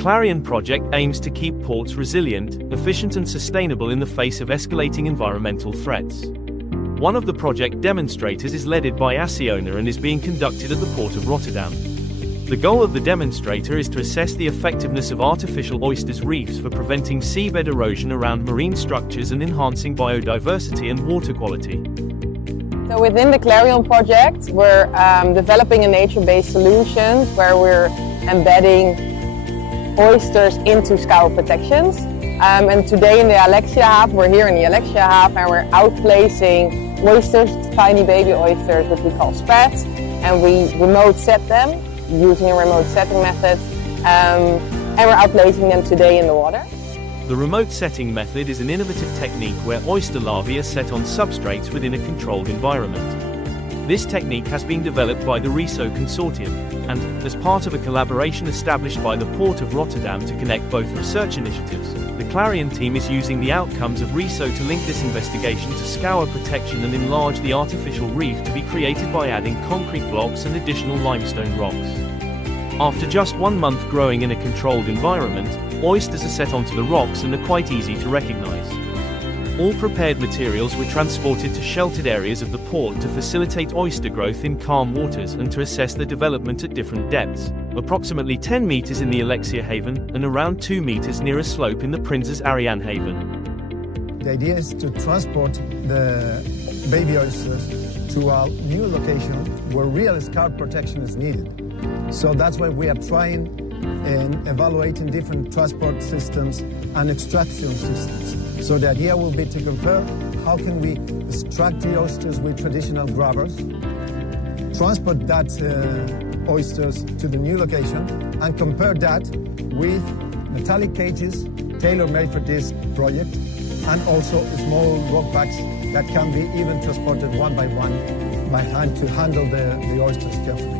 CLARION Project aims to keep ports resilient, efficient and sustainable in the face of escalating environmental threats. One of the project demonstrators is led by ACCIONA and is being conducted at the Port of Rotterdam. The goal of the demonstrator is to assess the effectiveness of artificial oysters reefs for preventing seabed erosion around marine structures and enhancing biodiversity and water quality. So within the CLARION Project, we're developing a nature-based solutions where we're embedding oysters into scour protections. And today in the Alexiahaven, we're here in the Alexiahaven and we're outplacing oysters, tiny baby oysters, which we call spats, and we remote set them using a remote setting method, and we're outplacing them today in the water. The remote setting method is an innovative technique where oyster larvae are set on substrates within a controlled environment. This technique has been developed by the RISO Consortium, and, as part of a collaboration established by the Port of Rotterdam to connect both research initiatives, the CLARION team is using the outcomes of RISO to link this investigation to scour protection and enlarge the artificial reef to be created by adding concrete blocks and additional limestone rocks. After just 1 month growing in a controlled environment, oysters are set onto the rocks and are quite easy to recognize. All prepared materials were transported to sheltered areas of the port to facilitate oyster growth in calm waters and to assess their development at different depths, approximately 10 meters in the Alexiahaven and around 2 meters near a slope in the Prinses Arianehaven. The idea is to transport the baby oysters to a new location where real scour protection is needed. So that's why we are trying and evaluating different transport systems and extraction systems. So the idea will be to compare how can we extract the oysters with traditional grabbers, transport that oysters to the new location, and compare that with metallic cages tailor-made for this project, and also small rock bags that can be even transported one by hand to handle the oysters carefully.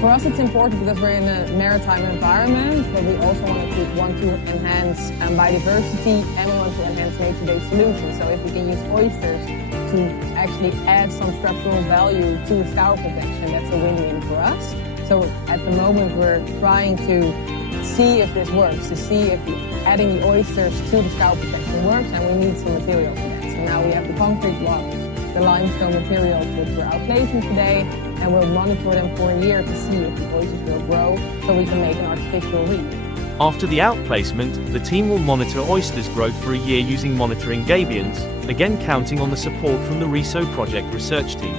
For us it's important because we're in a maritime environment, but we also want to enhance biodiversity and we want to enhance nature-based solutions. So if we can use oysters to actually add some structural value to the scour protection, that's a win-win for us. So at the moment we're trying to see if this works, to see if adding the oysters to the scour protection works, and we need some material for that. So now we have the concrete blocks, the limestone materials which we're outplacing today, and we'll monitor them for a year to see if the oysters will grow so we can make an artificial reef. After the outplacement, the team will monitor oysters' growth for a year using monitoring gabions, again counting on the support from the RISO project research team.